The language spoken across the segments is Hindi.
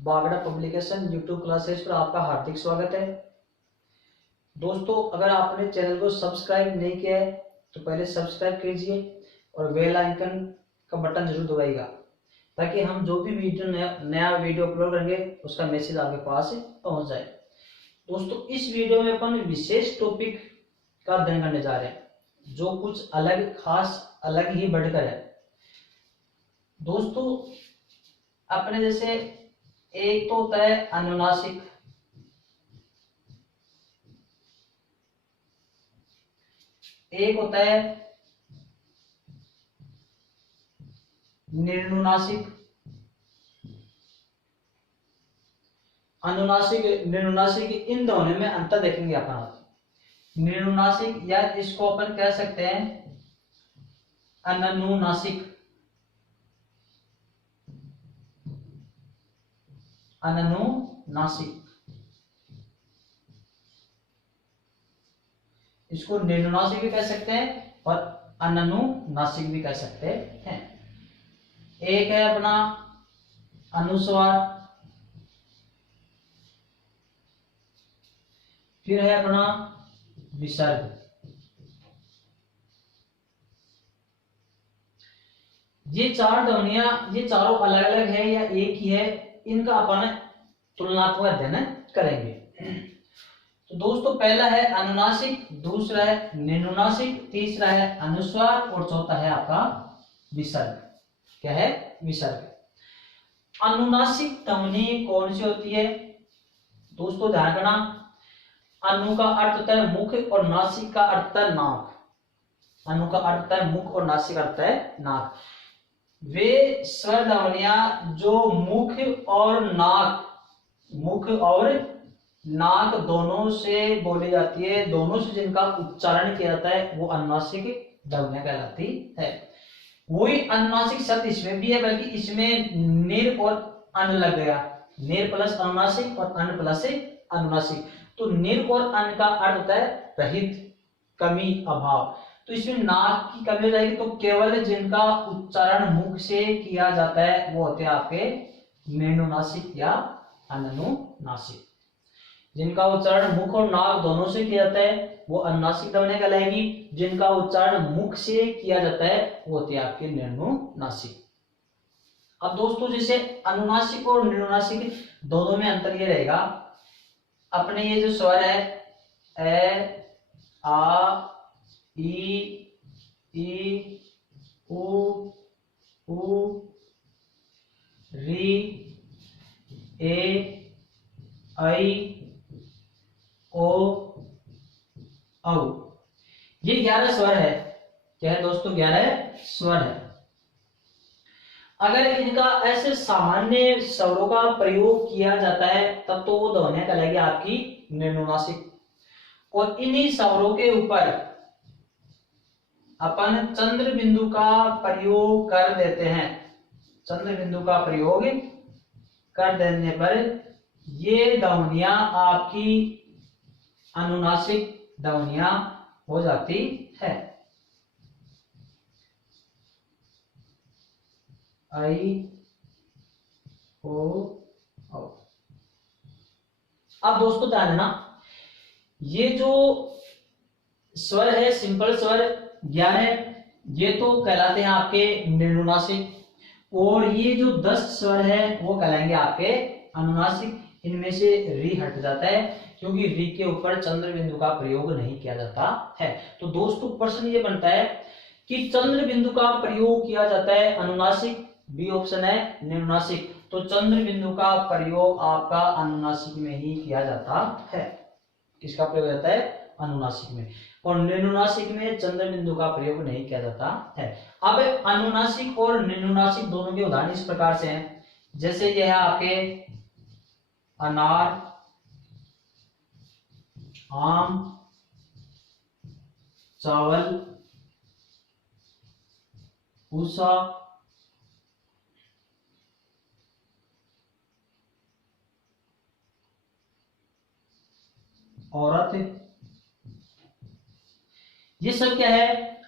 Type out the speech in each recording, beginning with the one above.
बागड़ा पब्लिकेशन यूट्यूब क्लासेस पर आपका हार्दिक स्वागत है। दोस्तों, अगर आपने चैनल को सब्सक्राइब नहीं किया है तो पहले सब्सक्राइब कीजिए और बेल आइकन का बटन जरूर दबाइएगा ताकि हम जो भी वीडियो नया वीडियो अपलोड करेंगे उसका मैसेज आपके पास पहुंच जाए। दोस्तों, इस वीडियो में अपन विशेष टॉपिक का अध्ययन करने जा रहे हैं जो कुछ अलग खास अलग ही बढ़कर है। दोस्तों, अपने जैसे एक तो होता है अनुनासिक, एक होता है निर्नुनासिक। अनुनासिक निर्नुनासिक इन दोनों में अंतर देखेंगे अपन। निर्नुनासिक या इसको अपन कह सकते हैं अनुनासिक। अनुनासिक इसको निर्नुनासिक भी कह सकते हैं और अनुनासिक भी कह सकते हैं। एक है अपना अनुस्वार, फिर है अपना विसर्ग। ये चार ध्वनियां, ये चारों अलग अलग है या एक ही है, इनका अपन तुलनात्मक अध्ययन करेंगे। तो दोस्तों, पहला है अनुनासिक, दूसरा है निर्नुनासिक, तीसरा है अनुस्वार और चौथा है आपका विसर्ग। क्या है? विसर्ग। अनुनासिक ध्वनि कौन सी होती है? दोस्तों ध्यान करना, अनु का अर्थ होता है मुख और नासिक का अर्थ है नाक। अनु का अर्थ होता है मुख और नासिक का अर्थ है नाक। वे स्वर ध्वनियां जो मुख और नाक दोनों से बोली जाती है, दोनों से जिनका उच्चारण किया जाता है, वो अनुनासिक ध्वनियां कहलाती है। वही अनुनासिक शब्द इसमें भी है, बल्कि इसमें निर और अन लग गया। निर प्लस अनुनासिक और अन प्लस अनुनासिक। तो निर और अन का अर्थ होता है रहित, कमी, अभाव। तो इसमें नाक की कमी हो जाएगी, तो केवल जिनका उच्चारण मुख से किया जाता है वो होते हैं आपके निर्नुनासिक या अनुनासिक। जिनका उच्चारण मुख और नाक दोनों से किया जाता है वो अनुनासिक ध्वनि कहलाएगी। जिनका उच्चारण मुख से किया जाता है वो होते हैं आपके निर्नुनासिक। अब दोस्तों, जैसे अनुनासिक और निर्नुनासिक दोनों में अंतर ये रहेगा, अपने ये जो स्वर है ए, आ, ई, उ, री, ए, आई, ओ, औ। ये 11 स्वर है। क्या है दोस्तों? 11 स्वर है। अगर इनका ऐसे सामान्य स्वरों का प्रयोग किया जाता है तब तो वो ध्वनियां कहलाएगी आपकी निर्नुनासिक। और इन्हीं स्वरों के ऊपर अपन चंद्र बिंदु का प्रयोग कर देते हैं। चंद्र बिंदु का प्रयोग कर देने पर ये ध्वनियां आपकी अनुनासिक ध्वनियां हो जाती है। आई, ओ, औ। अब दोस्तों ध्यान देना, ये जो स्वर है, सिंपल स्वर 11, ये तो कहलाते हैं आपके निर्नुनासिक। और ये जो 10 स्वर है वो कहलाएंगे आपके अनुनासिक। इनमें से री हट जाता है क्योंकि री के ऊपर चंद्र बिंदु का प्रयोग नहीं किया जाता है। तो दोस्तों प्रश्न ये बनता है कि चंद्र बिंदु का प्रयोग किया जाता है अनुनासिक, बी ऑप्शन है निर्नुनासिक। तो चंद्र बिंदु का प्रयोग आपका अनुनासिक में ही किया जाता है। किसका प्रयोग होता है? अनुनासिक में। और निर्नुनासिक में चंद्र बिंदु का प्रयोग नहीं किया जाता है। अब अनुनासिक और निर्नुनासिक दोनों के उदाहरण इस प्रकार से हैं, जैसे यह है आपके अनार, आम, चावल, पूसा, औरत। ये सब क्या है?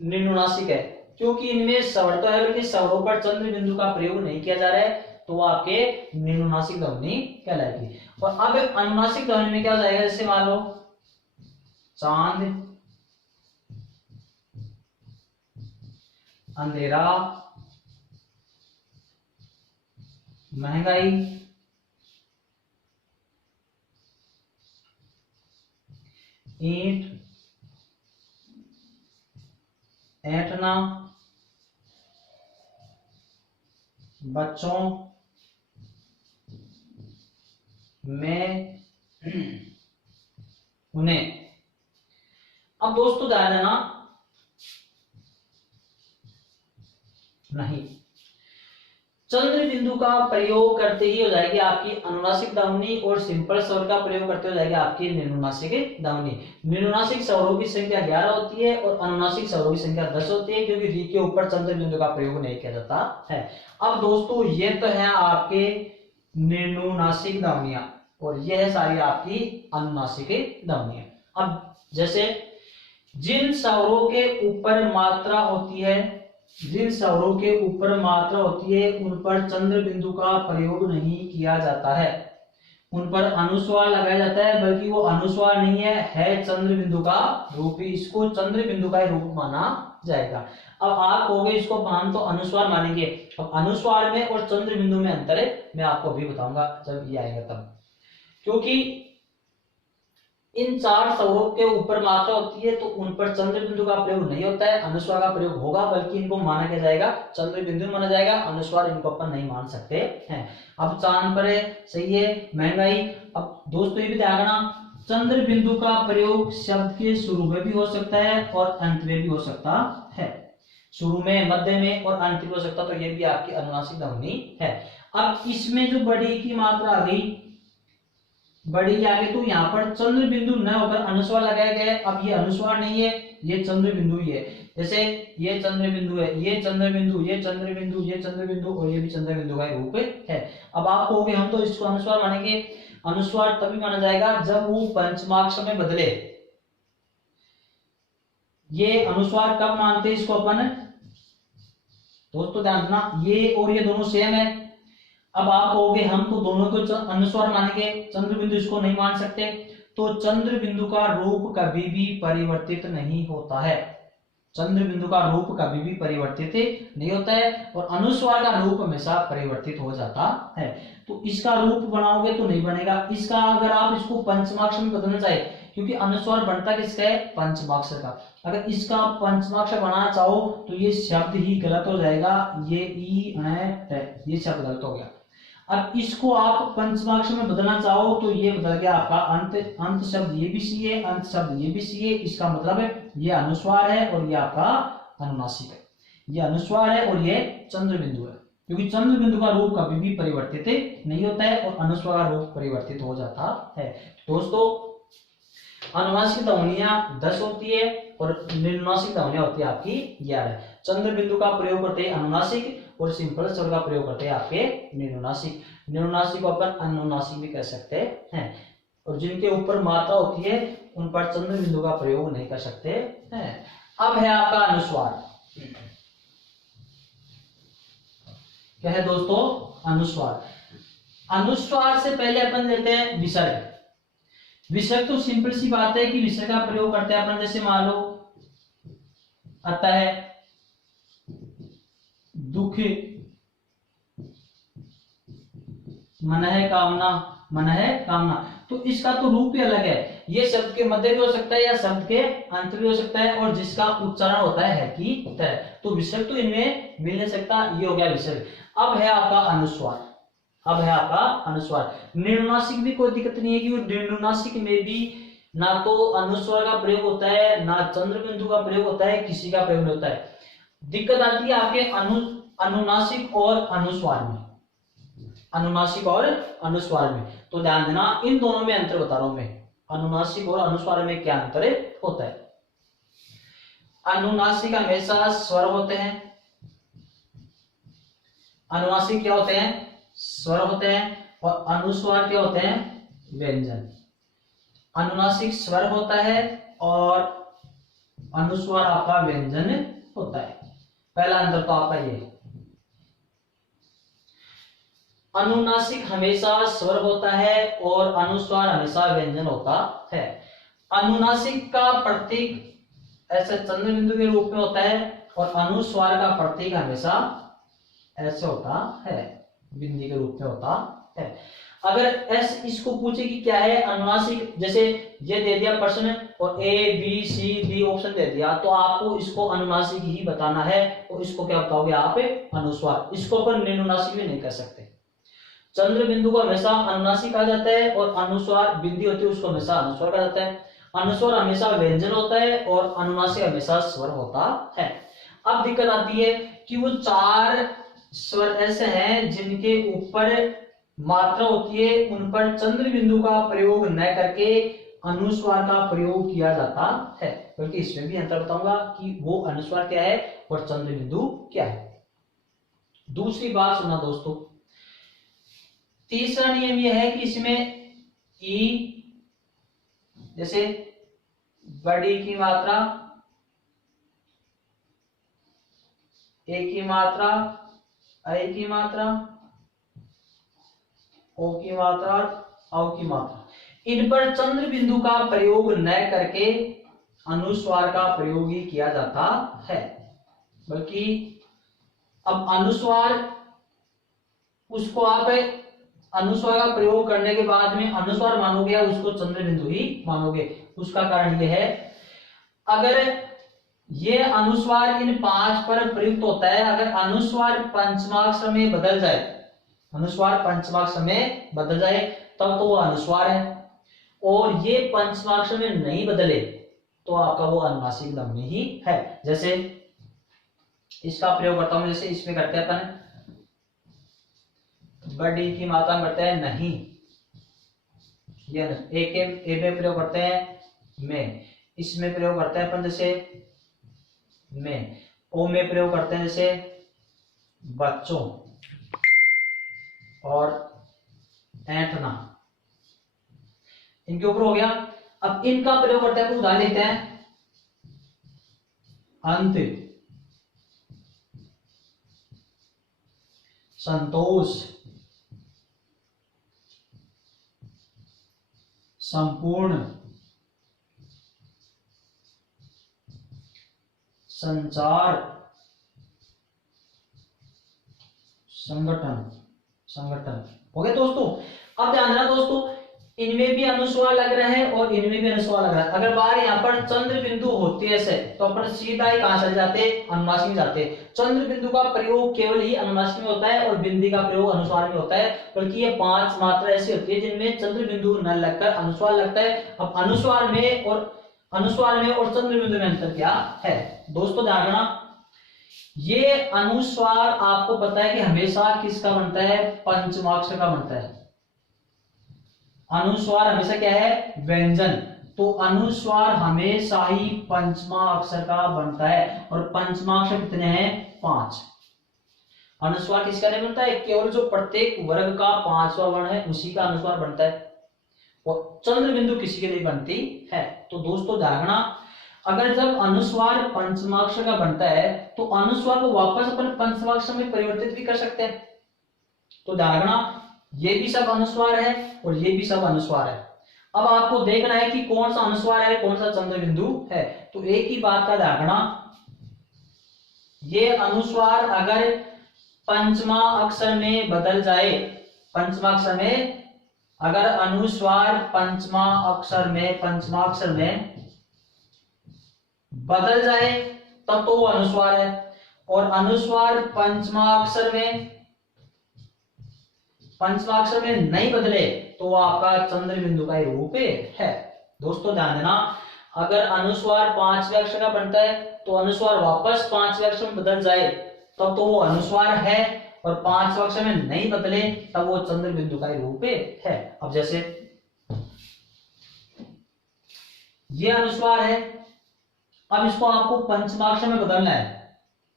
निर्नुनासिक है, क्योंकि इनमें स्वर तो है लेकिन स्वरों पर चंद्र बिंदु का प्रयोग नहीं किया जा रहा है। तो वो आपके निम्नासिक ध्वनि कहलाएगी। और अब अनुनासिक ध्वनि में क्या हो जाएगा, जैसे मान लो चांद, अंधेरा, महंगाई, ईंट, ऐंठना, बच्चों में, उन्हें। अब दोस्तों ध्यान देना, नहीं, चंद्र बिंदु का प्रयोग करते ही हो जाएगी आपकी अनुनासिक ध्वनि और सिंपल स्वर का प्रयोग करते हो जाएगी आपकी निम्नासिक ध्वनि। निम्नासिक स्वरों की संख्या 11 होती है और अनुनासिक स्वरों की संख्या 10 होती है, क्योंकि री के ऊपर चंद्र बिंदु का प्रयोग नहीं किया जाता है। अब दोस्तों ये तो है आपके निम्नासिक ध्वनियां और यह है सारी आपकी अनुनासिक ध्वनियां। अब जैसे जिन स्वरों के ऊपर मात्रा होती है, जिन स्वरों के ऊपर मात्रा होती है उन पर चंद्र बिंदु का प्रयोग नहीं किया जाता है, उन पर अनुस्वार लगाया जाता है, बल्कि वो अनुस्वार नहीं है चंद्र बिंदु का रूप ही, इसको चंद्र बिंदु का रूप माना जाएगा। अब आप कहोगे इसको हम तो अनुस्वार मानेंगे, अब अनुस्वार में और चंद्र बिंदु में अंतर है, मैं आपको अभी बताऊंगा जब ये आएगा तब। क्योंकि इन 4 स्वरों के ऊपर मात्रा होती है तो उन पर चंद्र बिंदु का प्रयोग नहीं होता है, अनुस्वार का प्रयोग होगा, बल्कि इनको माना क्या जाएगा, चंद्र बिंदु माना जाएगा, अनुस्वार इनको अपन नहीं मान सकते हैं। अब चांद पर है, सही है, महंगाई। अब दोस्तों ये भी ध्यान रखना, चंद्र बिंदु का प्रयोग शब्द के शुरू में भी हो सकता है और अंत में भी हो सकता है, शुरू में, मध्य में और अंत में हो सकता, तो ये भी आपकी अनुनासिक ध्वनि है। अब इसमें जो बड़ी की मात्रा आ गई, बड़ी आगे, तो यहाँ पर चंद्र बिंदु न होकर अनुस्वार लगाया गया है। अब ये अनुस्वार नहीं है, ये चंद्र बिंदु ही है। जैसे ये चंद्र बिंदु है, ये चंद्र बिंदु, ये चंद्र बिंदु, ये चंद्र बिंदु और ये भी चंद्र बिंदु का रूप है। अब आप कहोगे हम तो इसको अनुस्वार मानेंगे, अनुस्वार तभी माना जाएगा जब वो पंचमाक्षर में बदले। ये अनुस्वार कब मानते हैं इसको अपन, दोस्तों ध्यान देना, ये और ये दोनों सेम है। अब आप कहोगे हम तो दोनों को अनुस्वार मानेंगे, चंद्र बिंदु इसको नहीं मान सकते, तो चंद्र बिंदु का रूप कभी भी परिवर्तित नहीं होता है, चंद्र बिंदु का रूप कभी भी परिवर्तित नहीं होता है और अनुस्वार का रूप हमेशा परिवर्तित हो जाता है। तो इसका रूप बनाओगे तो नहीं बनेगा, इसका अगर आप इसको पंचमाक्षर में बदलना चाहे, क्योंकि अनुस्वार बनता किसका है, पंचमाक्षर का, अगर इसका पंचमाक्षर बनाना चाहो तो ये शब्द ही गलत हो जाएगा, ये ई ये शब्द गलत हो गया। अब इसको आप पंचमाक्षर में बदलना चाहो तो ये बदल गया आपका अंत, अंत शब्द ये भी सी है, अंत शब्द ये भी सी है, इसका मतलब है ये अनुस्वार है और ये आपका अनुनासिक है, ये अनुस्वार है और ये चंद्र बिंदु है, क्योंकि चंद्र बिंदु का रूप कभी भी परिवर्तित नहीं होता है और अनुस्वार का रूप परिवर्तित हो जाता है। दोस्तों अनुनासिक ध्वनियां 10 होती है और निम्नासिक ध्वनियां होती है आपकी 11। चंद्र बिंदु का प्रयोग करते हैं अनुनासिक और सिंपल स्वर का प्रयोग करते हैं आपके निम्नासिक। निम्नासिक को अपन अनुनासिक भी कह सकते हैं और जिनके ऊपर मात्रा होती है उन पर चंद्र बिंदु का प्रयोग नहीं कर सकते हैं। अब है आपका अनुस्वार, क्या है दोस्तों, अनुस्वार। अनुस्वार से पहले अपन लेते हैं विसर्ग। विसर्ग तो सिंपल सी बात है कि विसर्ग का प्रयोग करते हैं अपन, जैसे मान लो आता है दुख, मन है कामना, मन है कामना, तो इसका तो रूप ही अलग है, ये शब्द के मध्य भी हो सकता है या शब्द के अंत भी हो सकता है और जिसका उच्चारण होता है की तरह, तो विसर्ग तो इनमें मिल नहीं सकता, ये हो गया विसर्ग। अब है आपका अनुस्वार, अब है आपका अनुस्वार। निम्नासिक भी कोई दिक्कत नहीं है कि निम्नासिक में भी ना तो अनुस्वार का प्रयोग होता है ना चंद्र बिंदु का प्रयोग होता है, किसी का प्रयोग नहीं होता है। दिक्कत आती है आपके अनुनासिक और अनुस्वार में, अनुनासिक और अनुस्वार में। तो ध्यान देना, इन दोनों में अंतर बता रहा हूं मैं, अनुनासिक और अनुस्वार में क्या अंतर होता है। अनुनासिक हमेशा स्वर होते हैं, अनुनासिक क्या होते हैं, स्वर होते हैं और अनुस्वार क्या होते हैं, व्यंजन। अनुनासिक स्वर होता है और अनुस्वार आपका व्यंजन होता है, पहला अंतर तो आपका ये। अनुनासिक हमेशा स्वर होता है और अनुस्वार हमेशा व्यंजन होता है। अनुनासिक का प्रतीक ऐसे चंद्र बिंदु के रूप में होता है और अनुस्वार का प्रतीक हमेशा ऐसे होता है, बिंदी के रूप में होता है। अगर एस इसको पूछे कि क्या है अनुनासिक, जैसे ये दे दिया प्रश्न और A B C D option दे दिया, तो आपको इसको अनुनासिक ही बताना है और इसको क्या बताओगे आप, अनुस्वार। इसको अपन निनुनासिक भी नहीं कह सकते। चंद्र बिंदु को हमेशा अनुनासिक कहा जाता है और अनुस्वार बिंदी होती है उसको हमेशा अनुस्वार कहा जाता है। अनुस्वार हमेशा व्यंजन होता है और अनुनासिक हमेशा स्वर होता है। अब दिक्कत आती है कि वो चार स्वर ऐसे हैं जिनके ऊपर मात्रा होती है, उन पर चंद्र बिंदु का प्रयोग न करके अनुस्वार का प्रयोग किया जाता है। बल्कि इसमें भी अंतर बताऊंगा कि वो अनुस्वार क्या है और चंद्र बिंदु क्या है। दूसरी बात सुनना दोस्तों, तीसरा नियम यह है कि इसमें ई जैसे बड़ी की मात्रा, ए की मात्रा, आई की मात्रा, ओ की मात्रा, औ की मात्रा, इन पर चंद्र बिंदु का प्रयोग न करके अनुस्वार का प्रयोग ही किया जाता है। बल्कि अब अनुस्वार उसको आप अनुस्वार का प्रयोग करने के बाद में अनुस्वार मानोगे या उसको चंद्र बिंदु ही मानोगे। उसका कारण यह है, अगर ये अनुस्वार इन पांच पर प्रयुक्त होता है, अगर अनुस्वार पंचमाक्षर में बदल जाए, अनुस्वार पंचमाक्षर में बदल जाए तब तो वो अनुस्वार है, और ये पंचमाक्षर में नहीं बदले तो आपका वो अनुनासिक ध्वनि ही है। जैसे इसका प्रयोग करता हूं, जैसे इसमें करते हैं अपन बड़ी की मात्रा में करते हैं नहीं, ये एक ए में प्रयोग करते हैं में, इसमें प्रयोग करते हैं अपन जैसे में, ओ में प्रयोग करते हैं जैसे बच्चों और ऐंठना, इनके ऊपर हो गया। अब इनका प्रयोग करते हैं, उदाहरण लेते हैं अंत, संतोष, संपूर्ण, संचार, संगठन, संगठन हो गया दोस्तों। अब ध्यान देना दोस्तों, इनमें भी अनुस्वार लग रहा है और इनमें भी अनुस्वार लग रहा है। अगर बार यहाँ पर चंद्र बिंदु होती है ऐसे तो अपन सीधा ही कहां चले जाते, अनुनासिक में जाते। चंद्र बिंदु का प्रयोग केवल ही अनुनासिक में होता है और बिंदी का प्रयोग अनुस्वार में होता है। बल्कि ये पांच मात्रा ऐसी होती है जिनमें चंद्र बिंदु न लगकर अनुस्वार लगता है। अब अनुस्वार में और चंद्र बिंदु में अंतर क्या है दोस्तों, ध्यान रखना। ये अनुस्वार आपको पता है कि हमेशा किसका बनता है, पंचमाक्षर का बनता है। अनुस्वार हमेशा क्या है, व्यंजन, तो अनुस्वार हमेशा ही पंचमा अक्षर का बनता है। और पंचमाक्षर कितने हैं, 5। अनुस्वार किसका नहीं बनता है, केवल जो प्रत्येक वर्ग का 5वां वर्ण है उसी का अनुस्वार बनता है, और चंद्र बिंदु किसी के नहीं बनती है। तो दोस्तों ध्यान रखना, अगर जब अनुस्वार पंचमाक्षर का बनता है तो अनुस्वार को वापस अपन पंचमाक्षर में परिवर्तित भी कर सकते हैं। तो ध्यान रखना, ये भी सब अनुस्वार है और ये भी सब अनुस्वार है। अब आपको देखना है कि कौन सा अनुस्वार है, कौन सा चंद्र बिंदु है। तो एक ही बात का ध्यान रखना, ये अनुस्वार अगर पंचमा अक्षर में बदल जाए, पंचमा अक्षर में अगर अनुस्वार पंचमाक्षर में बदल जाए तब तो वो अनुस्वार है, और अनुस्वार पंचमाक्षर में नहीं बदले तो आपका चंद्र बिंदु का रूप है। दोस्तों ध्यान देना, अगर अनुस्वार 5वें अक्षर का बनता है तो अनुस्वार वापस 5वें अक्षर में बदल जाए तब तो वो अनुस्वार है, और 5वें अक्षर में नहीं बदले तब वो चंद्र बिंदु का रूप है। अब जैसे ये अनुस्वार है, अब इसको आपको पंचमाक्षर में बदलना है।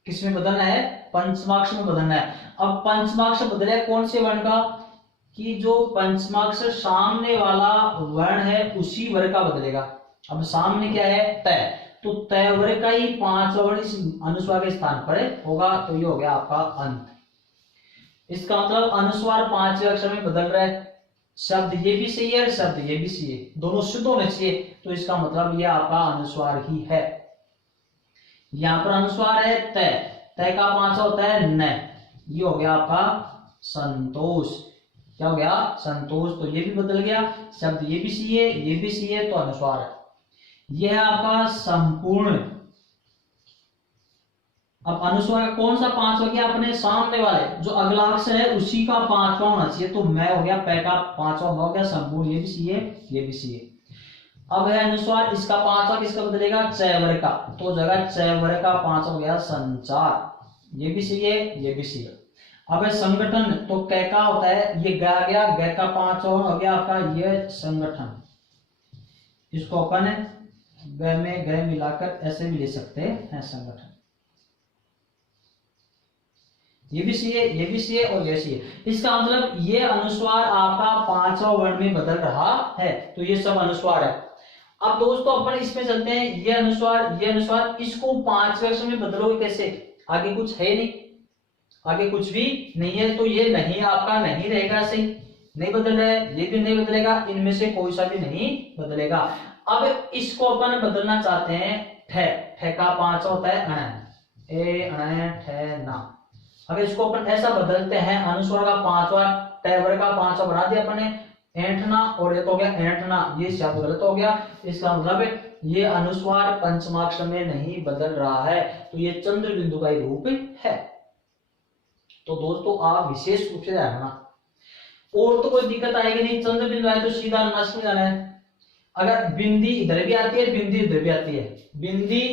किसमें बदलना है, पंचमाक्षर में बदलना है। अब पंचमाक्षर बदले कौन से वर्ण का, कि जो पंचमाक्षर सामने वाला वर्ण है उसी वर्ग का बदलेगा। अब सामने क्या है, तय, तो तय वर्ग का ही 5वां वर्ण इस अनुस्वार के स्थान पर होगा, तो ये हो गया आपका अंत। इसका मतलब अनुस्वार पांचवें अक्षर में बदल रहा है। शब्द ये भी सही है, शब्द ये भी सही है, दोनों शुद्ध होने चाहिए, तो इसका मतलब ये आपका अनुस्वार ही है। यहां पर अनुस्वार है तय, तय का पांचवा होता है न, ये हो गया आपका संतोष। क्या हो गया? संतोष। तो ये भी बदल गया, शब्द ये भी सही है, ये भी सही है, तो अनुस्वार है। यह है आपका संपूर्ण। अब अनुस्वार का कौन सा पांचवा किया? अपने सामने वाले जो अगला अक्षर है उसी का पांचवा होना चाहिए, तो मैं हो गया पै का पांचवा हो गया संपूर्ण, ये भी सही है, ये भी सही है। अब है अनुस्वार, इसका पांचवा किसका बदलेगा? चैवर का, तो जगह चैवर का पांचवा हो गया संचार, ये भी सही है, ये भी सही है। अब है संगठन, तो कै का होता है, ये गा गया, ग का पांचवा हो गया आपका ये संगठन। इसको अपन ग में ग मिलाकर ऐसे भी ले सकते हैं संगठन, ये भी सही है, ये भी सही है और ये सही है। इसका मतलब ये अनुस्वार आपका पांचवा वर्ण में बदल रहा है, तो ये सब अनुस्वार है। अब दोस्तों अपन इसमें चलते हैं, ये अनुस्वार, इसको पांचवें अक्षर में बदलोगे कैसे? आगे कुछ है नहीं, आगे कुछ भी नहीं है, तो ये नहीं आपका नहीं रहेगा, सही नहीं बदल रहा है, ये भी नहीं बदलेगा, इनमें से कोई सा भी नहीं बदलेगा। अब इसको अपन बदलना चाहते हैं, ठे, ठे का पांचवा होता है अण, ए अण ठे ना। अब इसको अपन ऐसा बदलते हैं, अनुस्वार का पांचवा टैवर का पांचवा बना दिया अपन ने ऐंठना, और ये तो हो गया ऐंठना, ये शब्द गलत हो गया। इसका मतलब ये अनुस्वार पंचमाक्षर में नहीं बदल रहा है, तो ये चंद्र बिंदु का ही रूप है। तो दोस्तों आप विशेष रूप से ध्यान रखना, और तो कोई दिक्कत आएगी नहीं, चंद्र बिंदु आए तो सीधा अनुनासिक में जाना है। अगर बिंदी इधर भी आती है, बिंदी इधर भी आती है, बिंदी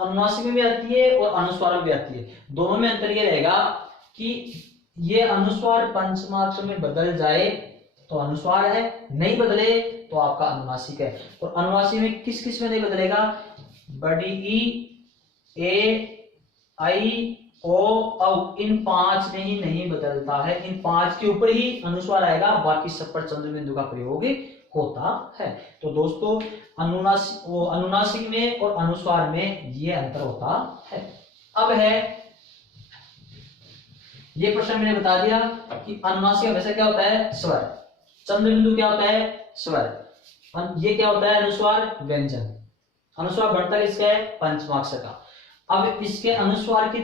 अनुनासिक में भी आती है और अनुस्वार में भी आती है, दोनों में अंतर ये रहेगा कि ये अनुस्वार पंचमाक्षर में बदल जाए तो अनुस्वार है, नहीं बदले तो आपका अनुनासिक है। और अनुनासिक में किस किस में नहीं बदलेगा? बड़ी ई, ए, आई, ओ, औ, इन पांच में ही नहीं बदलता है, इन पांच के ऊपर ही अनुस्वार आएगा, बाकी सब पर चंद्र बिंदु का प्रयोग होता है। तो दोस्तों अनुनासिक में और अनुस्वार में ये अंतर होता है। अब है ये प्रश्न मैंने बता दिया कि अनुनासिक हमेशा क्या होता है? स्वर। चंद्र बिंदु क्या होता है? स्वर। ये क्या होता है? अनुस्वार, व्यंजन। अनुस्वार बढ़ता किसका है? पंचमाक्षर का। अब इसके अनुस्वार के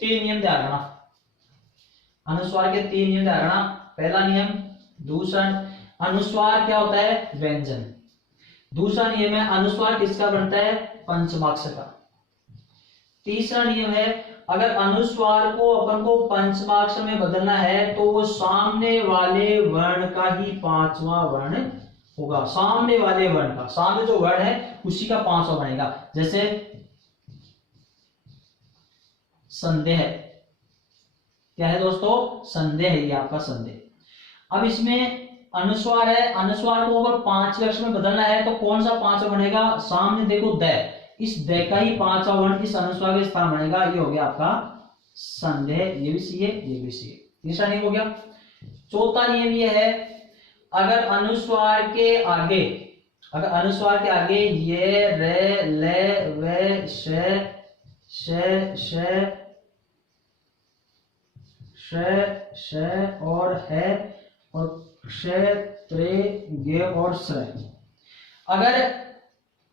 तीन नियम ध्यान रखना, अनुस्वार के तीन नियम ध्यान रखना। पहला नियम, दूसरा, अनुस्वार क्या होता है? व्यंजन। दूसरा नियम है अनुस्वार किसका बनता है? पंचमाक्षर का। तीसरा नियम है अगर अनुस्वार को अपन को पंचमाक्षर में बदलना है तो वो सामने वाले वर्ण का ही पांचवा वर्ण होगा, सामने वाले वर्ण का, सामने जो वर्ण है उसी का पांचवा बनेगा। जैसे संदेह, क्या है दोस्तों? संदेह है, ये आपका संदेह। अब इसमें अनुस्वार है, अनुस्वार को अगर पांचवें अक्षर में बदलना है तो कौन सा पांचवा बनेगा? सामने देखो द, इस द का ही पांचवा वर्ण इस अनुस्वार के स्थान बनेगा, ये हो गया आपका संदेह। ये भी सी है, ये भी सी है। तीसरा नियम हो गया। चौथा नियम ये है अगर अनुस्वार के आगे, अगर अनुस्वार के आगे ये, रे, ले, वे, श, और है और क्ष, त्रे, गे और श्र, अगर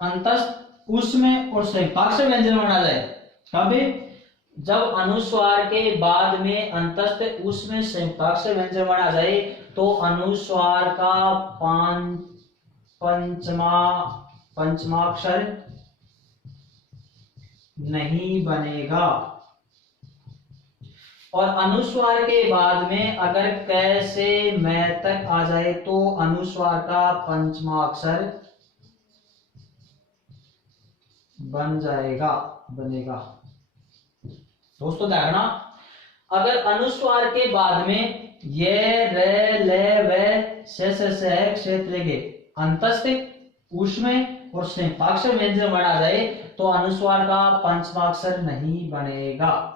अंतस्थ उसमें और संपाक्षर व्यंजन बना जाए, कब? जब अनुस्वार के बाद में अंतस्थ उसमें संपाक्षर व्यंजन बना जाए तो अनुस्वार का पंचमाक्षर नहीं बनेगा। और अनुस्वार के बाद में अगर क से मैं तक आ जाए तो अनुस्वार का पंचमाक्षर बन जाएगा, बनेगा। दोस्तों देखना, अगर अनुस्वार के बाद में ये, रे, ले, वे, से, क्षेत्र के अंतस्थ उसमें और संपाक्षर व्यंजन बना जाए तो अनुस्वार का पंचमाक्षर नहीं बनेगा।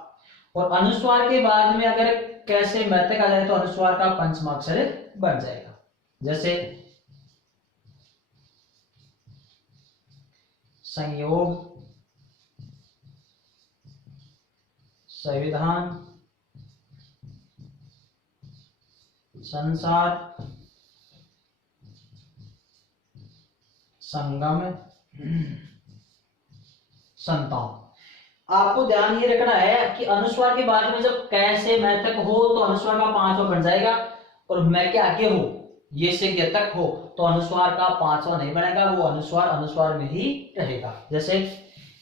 और अनुस्वार के बाद में अगर कैसे मैं तक आ जाए तो अनुस्वार का पंचमाक्षर बन जाएगा। जैसे संयोग, संविधान, संसार, संगम, संताप। आपको ध्यान ये रखना है कि अनुस्वार के बाद में जब कैसे मैं तक हो तो अनुस्वार का पांचवा बन जाएगा, और मैं के आगे हो ये से गे तक हो तो अनुस्वार का पांचवा नहीं बनेगा, वो अनुस्वार अनुस्वार में ही रहेगा। जैसे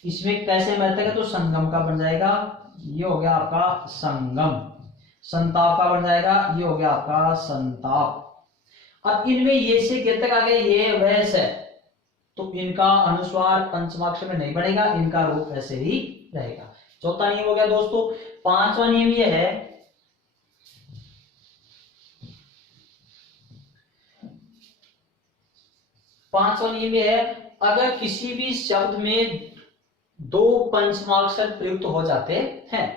इसमें कैसे मैं तक है तो संगम का बन जाएगा, ये हो गया आपका संगम। संताप का बन जाएगा, ये हो गया आपका संताप। अब इनमें ये से गे तक आ गया, ये वैस है, तो इनका अनुस्वार पंचमाक्षर में नहीं बनेगा, इनका रूप ऐसे ही रहेगा। चौथा नियम हो गया दोस्तों। पांचवा नियम ये है, पांचवा नियम ये है, अगर किसी भी शब्द में दो पंचमाक्षर प्रयुक्त हो जाते हैं,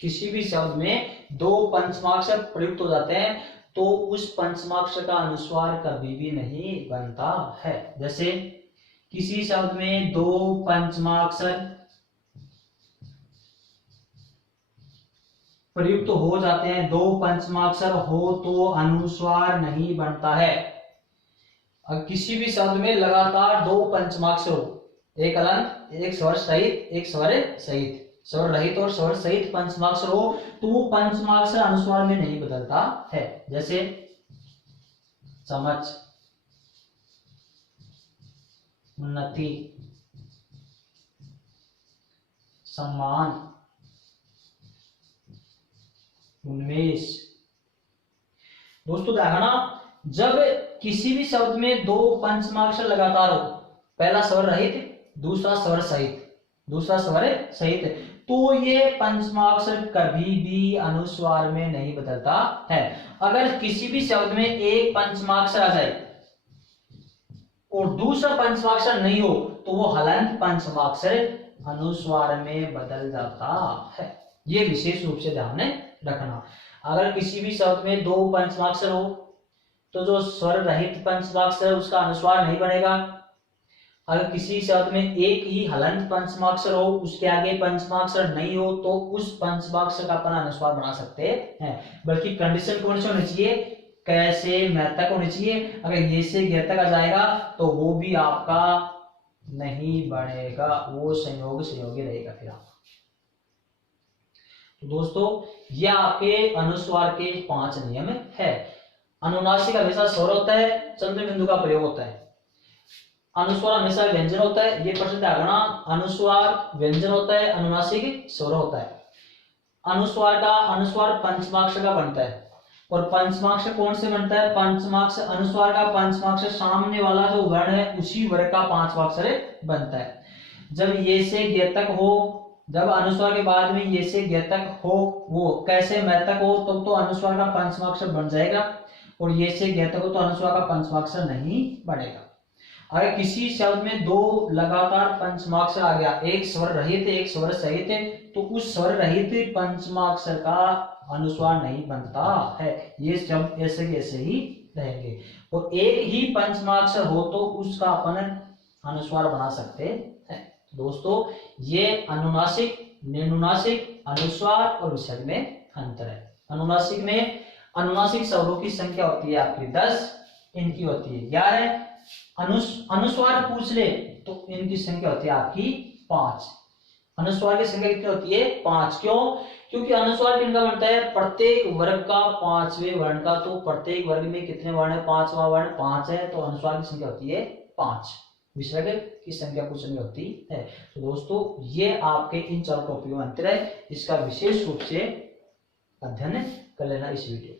किसी भी शब्द में दो पंचमाक्षर प्रयुक्त हो जाते हैं तो उस पंचमाक्षर का अनुस्वार कभी भी नहीं बनता है। जैसे किसी शब्द में दो पंचमाक्षर प्रयुक्त हो जाते हैं, दो पंचमाक्षर हो तो अनुस्वार नहीं बनता है। अब किसी भी शब्द में लगातार दो पंचमाक्षर हो, एक अलंत, एक स्वर सहित, एक स्वर सहित, स्वर रहित और स्वर सहित पंचमाक्षर हो तो वो पंचमाक्षर अनुस्वार में नहीं बदलता है। जैसे समझ, उन्नति, सम्मान, उन्मेष। दोस्तों देखना, जब किसी भी शब्द में दो पंचमाक्षर लगातार हो, पहला स्वर रहित, दूसरा स्वर सहित, दूसरा स्वर सहित, तो ये पंचमाक्षर कभी भी अनुस्वार में नहीं बदलता है। अगर किसी भी शब्द में एक पंचमाक्षर आ जाए और दूसरा पंचमाक्षर नहीं हो तो वो हलंत पंचमाक्षर अनुस्वार में बदल जाता है। ये विशेष रूप से ध्यान रखना। अगर किसी भी शब्द में दो पंचमाक्षर हो तो जो स्वर रहित पंचमाक्षर है उसका अनुस्वार नहीं बनेगा। अगर किसी शब्द में एक ही हलंत पंचमाक्षर हो, उसके आगे पंचमाक्षर नहीं हो तो उस पंचमाक्षर का अपन अनुस्वार बना सकते हैं। बल्कि कंडीशन कौन सी होनी चाहिए, कैसे मैं तक होनी चाहिए। अगर ये से गे तक आ जाएगा तो वो भी आपका नहीं बनेगा, वो संयोग संयोगी रहेगा फिर आपका। तो दोस्तों ये आपके अनुस्वार के 5 नियम है। अनुनासिक हमेशा स्वर होता है, चंद्र बिंदु का प्रयोग होता है। अनुस्वार हमेशा व्यंजन होता है, ये प्रश्न ध्यान। अनुस्वार व्यंजन होता है, अनुनासिक स्वर होता है। अनुस्वार पंचमाक्षर का बनता है, और पंचमाक्षर कौन से बनता है, पंचमाक्षर अनुस्वार का पंचमाक्षर सामने वाला जो वर्ण है उसी वर्ग का पांचवाक्षर बनता है। जब ये से गे तक हो, जब अनुस्वार के बाद में ये से गे तक हो, वो कैसे मैं तक हो तब तो अनुस्वार का पंचमाक्षर बन जाएगा, और ये से गे तक हो तो अनुस्वार का पंचमाक्षर नहीं बनेगा। अगर किसी शब्द में दो लगातार पंचमाक्षर आ गया, एक स्वर रहित एक स्वर सहित है, तो उस स्वर रहित पंचमाक्षर का अनुस्वार नहीं बनता है। ये शब्द ऐसे के ऐसे ही रहेंगे। और एक ही पंचमाक्षर हो तो उसका अपन अनुस्वार बना सकते हैं। दोस्तों ये अनुनासिक, निनुनासिक, अनुस्वार और विसर्ग में अंतर है। अनुनासिक में अनुनासिक शब्दों की संख्या होती है आपकी 10, इनकी होती है 11। अनुस्वार पूछ ले तो इनकी संख्या होती है आपकी 5। अनुस्वार की संख्या कितनी होती है, 5। क्यों? क्योंकि अनुस्वार किनका बनता है, प्रत्येक वर्ग का 5वें वर्ण का। तो प्रत्येक वर्ग में कितने वर्ण है, 5वां वर्ण 5 है, तो अनुस्वार की संख्या होती है 5। विसर्ग की संख्या पूछनी होती है। तो दोस्तों ये आपके इन 4 टॉपिकों में अंतर है, इसका विशेष रूप से अध्ययन कर लेना इस वीडियो।